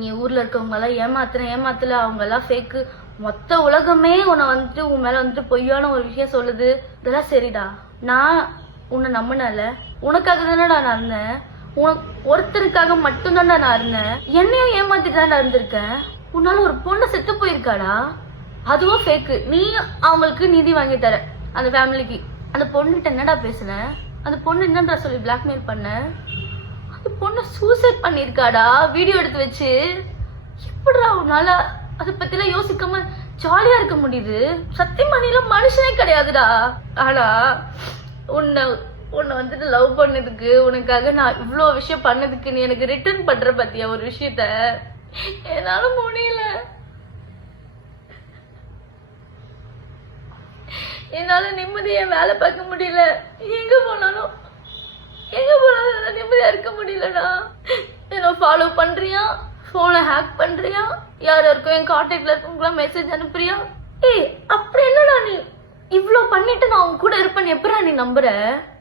நீ ஊர்ல இருக்கவங்க எல்லாம் ஏமாத்தல அவங்க எல்லாம் ஃபேக்கு, மொத்த உலகமே உன்னை வந்துட்டு உன் மேல வந்துட்டு பொய்யான ஒரு விஷயம் சொல்லுது. இதெல்லாம் சரிடா, நான் உன்னை நம்பினல, உனக்காக தானடா நான் இருந்தேன், ஒருத்தருக்காக மட்டும்தான்டா நான் இருந்தேன், என்னையும் ஏமாத்திட்டு தான் இருந்திருக்கேன். உன்னால ஒரு பொண்ணு செத்து போயிருக்காடா, அதுவும் ஃபேக்கு. நீ அவங்களுக்கு நிதி வாங்கி தர அந்த ஃபேமிலிக்கு. அந்த பொண்ணுகிட்ட என்னடா பேசுன? அந்த பொண்ணு என்னன்றா சொல்லி பிளாக்மெயில் பண்ண? அந்த பொண்ணு சூசைட் பண்ணிருக்காடா வீடியோ எடுத்து வச்சு. எப்படிடா உன்னால அதை பத்திலாம் யோசிக்காம ஜாலியா இருக்க முடியுது? சத்தியமா நீலாம் மனுஷனே கிடையாதுடா. ஆனா உன்னை வந்துட்டு லவ் பண்ணதுக்கு, உனக்காக நான் இவ்வளோ விஷயம் பண்ணதுக்கு நீ எனக்கு ரிட்டர்ன் பண்ற பத்தியா ஒரு விஷயத்த? என்னால முடியல, என்னால நிம்மதியா வேலை பார்க்க முடியல. எங்க போனாலும் நிம்மதியா இருக்க முடியலடா. என்ன ஃபாலோ பண்றியா, போனை ஹேக் பண்றியா, யாருக்கும் என் கான்டாக்ட்ல இருக்கவங்களாம் மெசேஜ் அனுப்புறியா? அப்படி என்னடா நீ இவ்ளோ பண்ணிட்டு நான் உன் கூட இருப்பேன்னு எப்படா நீ நம்புற?